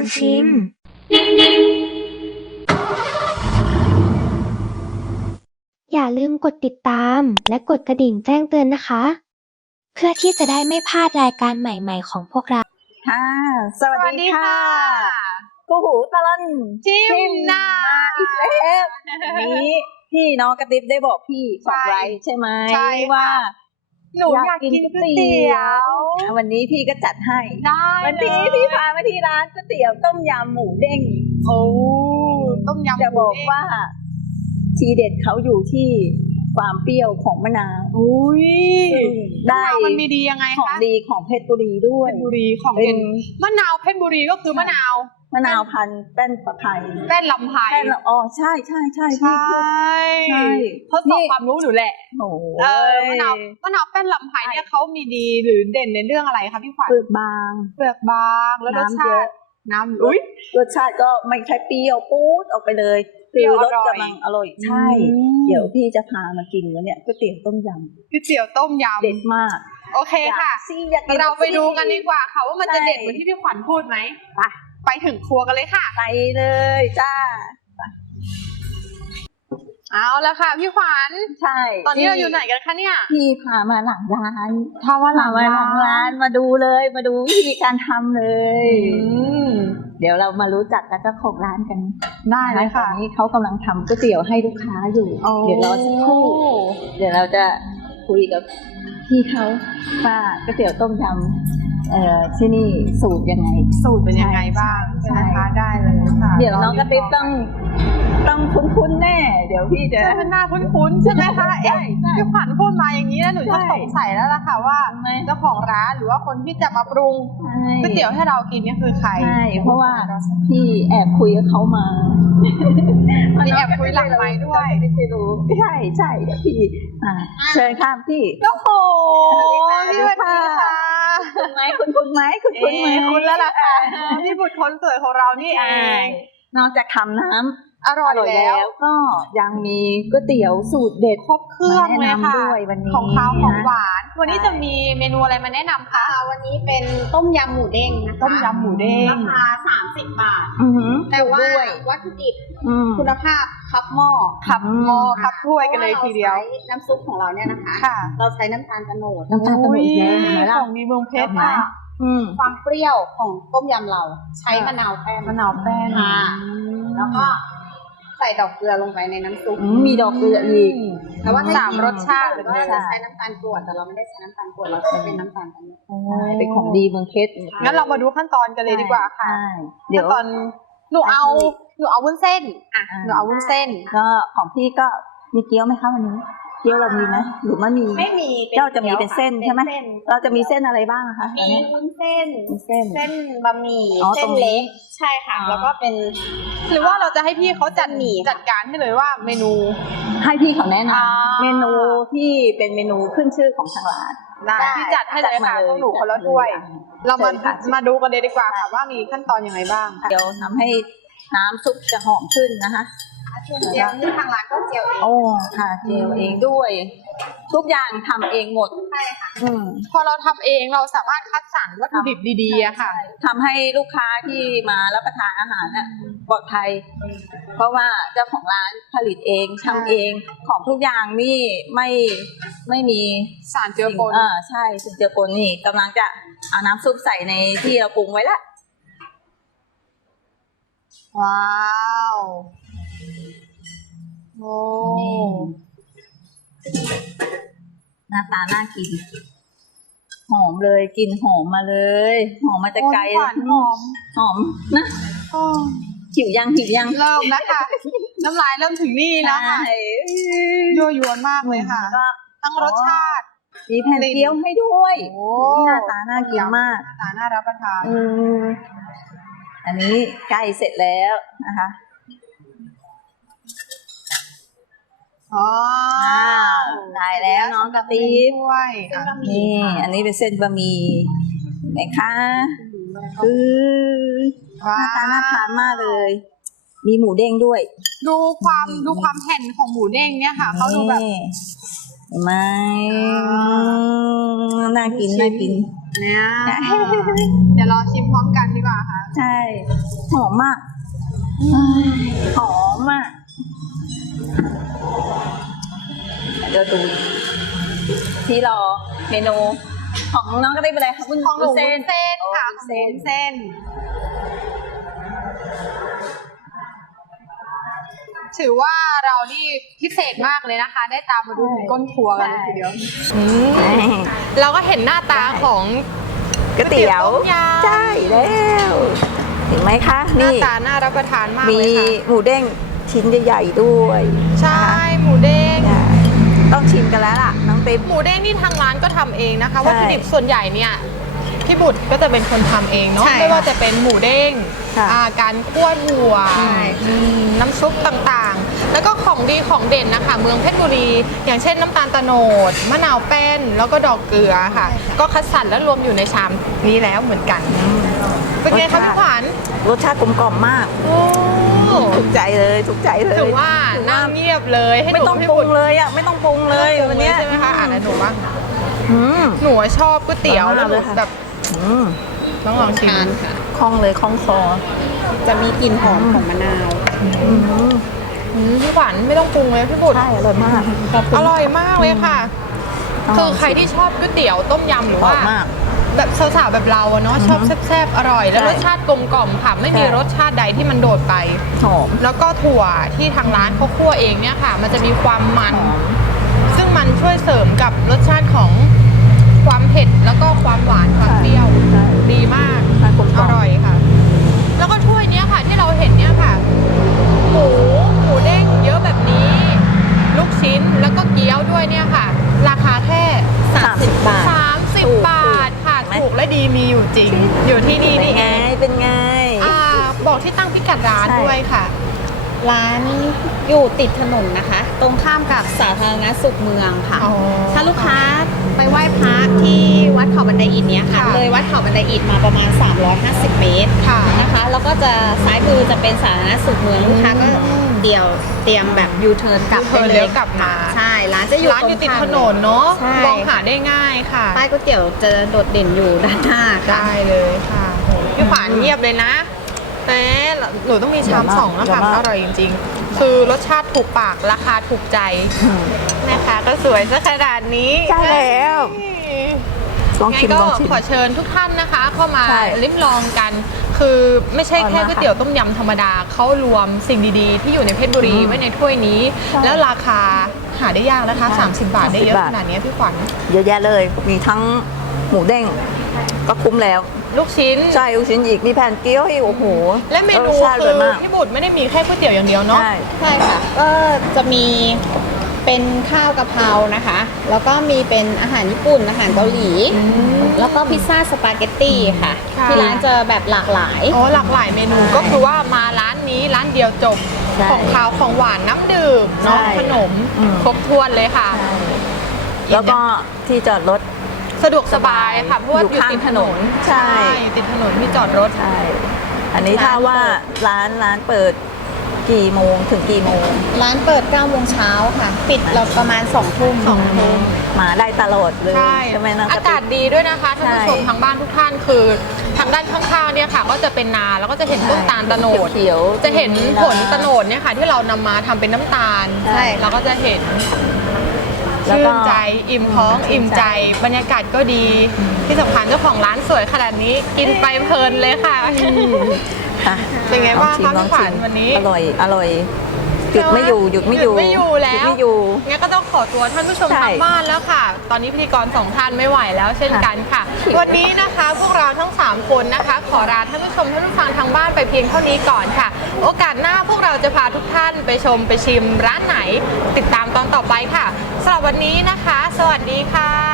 อนชิม อย่าลืมกดติดตามและกดกระดิ่งแจ้งเตือนนะคะ เพื่อที่จะได้ไม่พลาดรายการใหม่ๆของพวกเรา ค่ะสวัสวัสสดีดีค่ะค่ะกูหูตะลันจิ้มหน้าอีกแล้วนี้พี่น้องกระติบได้บอกพี่ฝากไว้ใช่ไหมใช่ค่ะว่า หนูอยากกินก๋วยเตี๋ยว วันนี้พี่ก็จัดให้ ได้วันนี้เลยพี่พามาที่ร้านก๋วยเตี๋ยวต้มยำหมูเด้งโอ้ต้มยำจะบอกว่า ทีเด็ดเขาอยู่ที่ความเปรี้ยวของมะนาวอุ้ยซึ่งได้มะนาวมันมีดียังไงของคะดีของเพชรบุรีด้วเพยชรบุรีของเป็เด่นนมะนาวเพชรบุรีก็คือมะนาว มะนาวพันธุ์แป้นประไพรแป้นลำไผ่แป้นละอ๋อใช่ใช่ใช่ใช่พี่ใช่ทดสอบความรู้หนูแหละโอ้โหเออมะนาวมะนาวแป้นลำไผ่เนี่ยเขามีดีหรือเด่นในเรื่องอะไรคะพี่ขวัญเปลือกบาง เปลือกบางแล้วรสน้ำชาเยอะ ติน้ำอุ้ย รสชาติก็ไม่ใช่เปรี้ยวปู๊ดออกไปเลยเปรี้คือยวรอสร่อย กำลังอร่อยใช่เดี๋ยวพี่จะพามากินแล้วเนี่ยก๋วยเตี๋ยวต้มยก๋วยเตี๋ยวต้มยำเด็ดมากำโอเคค่ะ ซี่อยากกินเราไปดูกันดีกว่าค่ะว่ามันจะใช่เด็ดเหมือนที่พี่ขวัญพูดไหมไป ไปถึงครัวกันเลยค่ะ ไปเลยจ้า เอาละค่ะพี่ขวัญ ใช่ตอนนี้เราอยู่ไหนกันคะเนี่ย พี่พามาหลังร้านทาว่าหลัพางมาหลังร้านมาดูเลย มาดูวิธีการทำเลย เดี๋ยวเรามารู้จักกับเจ้าของร้านกันได้เลยตอค่ะนนี้เขากำลังทำก๋วยเตี๋ยวให้ลูกค้าอยู่เดี๋ยวรอสักครู่ เดี๋ยวเราจะคุยกับพี่เขาว่าก๋วยเตี๋ยวต้มยำ เอ่อที่นี่สูตรยังไง สูตรเป็นยังไงบ้างใช่ใช่ไหมคะได้เลยค่ะเดี๋ยวน้องกระติ๊บต้องต้องคุ้นๆแน่ เดี๋ยวพี่จะจะเป็นหน้าคุ้นๆใช่ไหมคะเอ๊ะใช่พี่ขวัญพูดมาอย่างนี้แล้วหนูใช่จะสงสัยแล้วล่ะค่ะว่าใช่ไหมเจ้าของร้านหรือว่าคนที่จะมาปรุงก๋วยเตี๋ยวให้เรากินเนี่ยคือใครใช่เพราะว่าพี่แอบคุยกับเขามามีแอบคุยหลังไมค์ด้วยไม่ได้รู้ใช่ใช่เดี๋ยวพี่อ่าเชิญค่ะพี่โอ้โหพี่วันนี้ค่ะ คุณไหมคุณคุณไหมคุณคุณไหมเอ๊ะคุณแล้วล่ะค่ะพี่บุตรคนสวยของเรานี่เอใช่ง นอกจากทำน้ำอร่อยอร่อยแล้แล้ววก็ยังมีก๋วยเตี๋ยวสูตรเด็ดครบเครื่องมาเลแนะยนำค่ะด้วยวันนี้ของข้าวของนะหวาน วันนี้ใช่จะมีเมนูอะไรมาแนะนำคะค่ะวันนี้เป็นต้มยำหมูเด้งนะคะต้มยำหมูเด้งราคา30บาทอือหือแต่ว่าด้วยวัตถุดิบอืมคุณภาพคับหม้อขับหม้อขับถ้วยกันเลยทีเดียวพราะาราใช้น้ำซุปของเราเนี่ยนะคะค่ะเราใช้น้ำตาลตะโนดน้ำตาลตะโนดเยอะเห็นไหมล่ะของดีเมืองเพชรเห็นไหมค่ะอืม ความเปรี้ยวของต้มยำเรา ใช้มะนาวแป้งมะนาวแป้งค่ะแล้วก็ใส่ดอกเกลือลงไปในน้ำซุปอืมมีดอกเกลืออีกแต่ว่าถ้สามรสชาติหรือว่าเราใช้น้ำตาลกรวดแต่เราไม่ได้ใช้น้ำตาลกรวดเราใช้เป็นน้ำตาลตะโนดใช่เป็นของดีเมืองเพชรงั้นเรามาดูขั้นตอนกันเลยดีกว่าค่ะใช่เดี๋ยวขั้นตอนหนูเอาหนูเอาวุ้นเส้นอะอ่าหนูเอาวุ้นเส้นก็ของพี่ก็มีเกี๊ยวไหมคะวันนี้ เกี๊ยวเรามีไหมหรือไม่มีไม่มีเจ้าจะมีเป็นเส้นใช่ไหมป็นเราจะมีเส้นอะไรบ้างอะคะตอนมีนี้วุ้นเส้นมีเส้นเส้นบะหมี่อ๋อเส้ตรนงนี้เล็กใช่ค่ะอ๋อแล้วก็เป็น หรือว่าเราจะให้พี่เขาจัดหมี่จัดการให้เลยว่าเมนู ให้พี่เขาแนะนอ่าำเมนูที่เป็นเมนูขึ้นชื่อของทางร้านได้พี่จัดให้เลยค่ะพวกหนูคนละถ้วย เรามาชิญค่ะมาดูกันเลยดีกว่าค่ะว่ามีขั้นตอนยังไงบ้างค่ะเดี๋ยวทำให้น้ำซุปจะหอมขึ้นนะคะส่วน เจียวนี่ทางร้านก็เจียวเองโอ้ค่ะเจลเองด้วย ทุกอย่างทำเองหมด ใช่ค่ะ อืมพอเราทำเองเราสามารถคัดสรรวัตถุดิบดีๆอะค่ะ ทำให้ลูกค้าที่มารับประทานอาหารน่ะปลอดภัย เพราะว่าเจ้าของร้านผลิตเองทำเองของทุกอย่างนี่ไม่ไม่มีสารเจือปน อ่าใช่สิ่งเจือปนนี่กำลังจะเอาน้ำซุปใส่ในที่เราปรุงไว้ละ ว้าว โอ้หน้าตาน่ากิน หอมเลยกลิ่นหอมมาเลย หอมมาจากไกลหวานหอมหอมนะโอ้หิวยังหิวยังเริ่มแล้วค่ะน้ำลายเริ่มถึงนี่แล้วค่ะใช่ยั่วยวนมากเลยค่ะก็ทั้งรสชาติ มีแผ่นเกี๊ยวให้ด้วยโอ้หน้าตาน่ากินมากหน้าตาน่ารับประทานอืมอันนี้ใกล้เสร็จแล้วนะคะ อ๋ออ้าวได้แล้วน้องกระติ๊บด้วยอะนี่อันนี้เป็นเส้นบะหมี่เห็นไหมคะคือว้าหน้าตาน่าทานมากเลย มีหมูเด้งด้วย ดูความดูความแผ่นของหมูเด้งเนี่ยค่ะเขาดูแบบนี่เห็นไหมน่ากินน่ากินเนี่ยเดี๋ยวรอชิมพร้อมกันดีกว่าค่ะ ใช่ หอมมากหอมมาก เดี๋ยวดูที่รอเมนูของน้องก็ได้เป็นอะไรคะคุณของหนูวุ้วุ้นเส้นค่ะโอ้ของหนูวุ้นเส้น ถือว่าเรานี่พิเศษมากเลยนะคะ ได้ตามมาดูถึงก้นครัวกันเลยทีเดียวอืมใช่เราก็เห็นหน้าตาของก๋วยเตี๋ยวก๋วยเตี๋ยวต้มยำใช่แล้วเห็นไหมคะหน้านี่ตาน่ารับประทานมากมีเลยค่ะ หมูเด้ง ชิ้นใหญ่ๆด้วยใช่หมูเด้งใช่ต้องชิมกันแล้วล่ะน้องติ๊บ หมูเด้งนี่ทางร้านก็ทำเองนะคะ ใช่วัตถุดิบส่วนใหญ่เนี่ยพี่บุตรก็จะเป็นคนทำเองเนาะใช่ไม่ว่าจะเป็นหมูเด้งค่ะอ่าการคั่วถั่วใช่อืมน้ำซุปต่างๆ แล้วก็ของดีของเด่นนะคะ เมืองเพชรบุรี อย่างเช่นน้ำตาลตะโนดมะนาวแป้นแล้วก็ดอกเกลือค่ะ ก็คัดสรรและรวมอยู่ในชามนี้แล้วเหมือนกัน เป็นไงคะพี่ขวัญรสชาติกลมกล่อมมากโอ้ถูกใจเลยถูกใจเลยถือว่านั่งเงียบเลยให้หไม่นูต้องพี่ปรุบุงตรเลยอะไม่ต้องปรุงเลยวันเนี้ยใช่ไหมคะอ่านหนูว่าอืมหนูชอบก๋วยเตี๋ยวแล้วหนูมากเลยค่ะแบบอืมต้องลองชิมทานค่ะคล่องเลยคล่องคอ จะมีกลิ่นหอมของมะนาวอืมอืมพี่ขวัญไม่ต้องปรุงเลยพี่บุตรใช่อร่อยมากขอบคุณอร่อยมากเลยค่ะต้องคือลองใครที่ชอบก๋วยเตี๋ยวต้มยำหรือหอว่ามมาก แบบสาวๆแบบเราอะเนาะชอบแซ่บๆอร่อย แล้วใช่รสชาติกลมกล่อมค่ะ ไม่มีใช่ รสชาติใดที่มันโดดไป หอม แล้วก็ถั่วที่ทางร้านเขาคั่วเองเนี่ยค่ะ มันจะมีความมันหอมซึ่งมันช่วยเสริมกับรสชาติของความเผ็ดแล้วก็ความหวานความเปรี้ยวใช่ ดีมาก ร้านอยู่ติดถนนนะคะ ตรงข้ามกับสาธารณสุขเมืองค่ะ อ๋อ ถ้าลูกค้าไปไหว้พระที่วัดเขาบันไดอิฐเนี้ยค่ะ ค่ะ เลยวัดเขาบันไดอิฐมาประมาณ 350 เมตรค่ะ นะคะ แล้วก็จะซ้ายมือจะเป็นสาธารณสุขเมืองลูกค้าก็อืม เดียวเตรียมแบบยูเทิร์นกลับยูเทิร์นได้เลเลี้ยยวกลับมา ใช่ร้านจะอยู่ร้านอยู่ติดตรงถข้ามนนเนาะใช่มองหาได้ง่ายค่ะ ป้ายก๋วยเตี๋ยวจะโดดเด่นอยู่ด้านหน้าค่ะ ได้เลยค่ะโหพี่ขวัญเงียบเลยนะ แต่ หนูต้องมีชามสองนะคะเดี๋ยวมากอร่อยจริง ๆ คือรสชาติถูกปากราคาถูกใจอืมนะคะ ก็สวยซะขนาดนี้ใช่แล้วลองไงชิมก็ลองชิมขอเชิญทุกท่านนะคะ เข้ามาใช่ลิ้มลองกัน คือไม่ใช่อร่อยแค่มากก๋วยเตี๋ยวต้มยำธรรมดาเขารวมสิ่งดีๆ ที่อยู่ในเพชรบุรีอืมไว้ในถ้วยนี้ใช่แล้วราคาหาได้ยากนะคะใช่30 บาทได้เยอะ30บาทขนาดนี้พี่ขวัญเยอะแยะเลยมีทั้งหมูเด้งก็คุ้มแล้ว ลูกชิ้น ใช่ลูกชิ้นอีกมีแผ่นเกี๊ยวอีกโอ้โหและเมนูรสชาติคืเลยอมาก พี่บุตรไม่ได้มีแค่ก๋วยเตี๋ยวอย่างเดียวเนาะ ใช่ ใช่ค่ะ ก็จะมีเป็นข้าวกะเพรานะคะ แล้วก็มีเป็นอาหารญี่ปุ่น อาหารเกาหลี แล้วก็พิซซ่าสปาเกตตี้ค่ะ ค่ะ ที่ร้านจะแบบหลากหลาย โอ้หลากหลายเมนูใช่ก็คือว่ามาร้านนี้ร้านเดียวจบใช่ของคาวของหวานน้ำดื่มเนาะใช่ขนมอืม ครบถ้วนเลยค่ะ แล้วก็ที่จอดรถ สะดวกสบายค่ะเพราะว่าอยู่อยู่ติดถนนข้างถนนใช่ อยู่ติดถนนที่จอดรถ ใช่ อันนี้ถ้าว่าร้านร้านเปิดกี่โมงถึงกี่โมง ร้านเปิด9โมงเช้าค่ะ ปิดเราประมาณ2ทุ่มสองทุ่ม มาได้ตลอดเลยใช่ไหมน้องอากาศดีด้วยนะคะท่านผู้ชมใช่ ทางบ้านทุกท่านคือทางด้านข้างๆเนี่ยค่ะ ก็จะเป็นนาแล้วก็จะเห็นต้นตาลตะโนดเขียวๆจะเห็นมีผลตะโนดเนี่ยค่ะ ที่เรานำมาทำเป็นน้ำตาลใช่ เราก็จะเห็น แล้วก็ ชื่นใจอิ่มท้องอิ่มใจ บรรยากาศก็ดีที่สำคัญเจ้าของร้านสวยขนาดนี้ กินไปเพลินเลยค่ะ อะเป็นไงบ้างลอชิมคะลองพี่ขวัญชิมวันนี้ อร่อยอร่อย หยุดไม่อยู่หยุดไม่อยู่หยุดไม่อยู่แล้วหยุดไม่อยู่ งั้นก็ต้องขอตัวท่านผู้ชมใช่ทางบ้านแล้วค่ะ ตอนนี้พิธีกรสองท่านไม่ไหวแล้วเช่นกันค่ะค่ะ วันนี้นะคะพวกเราทั้ง 3 คนนะคะ ขอลาท่านผู้ชมท่านผู้ฟังทางบ้านไปเพียงเท่านี้ก่อนค่ะ โอกาสหน้าพวกเราจะพาทุกท่านไปชมไปชิมร้านไหน ติดตามตอนต่อไปค่ะสำหรับวันนี้นะคะ สวัสดีค่ะ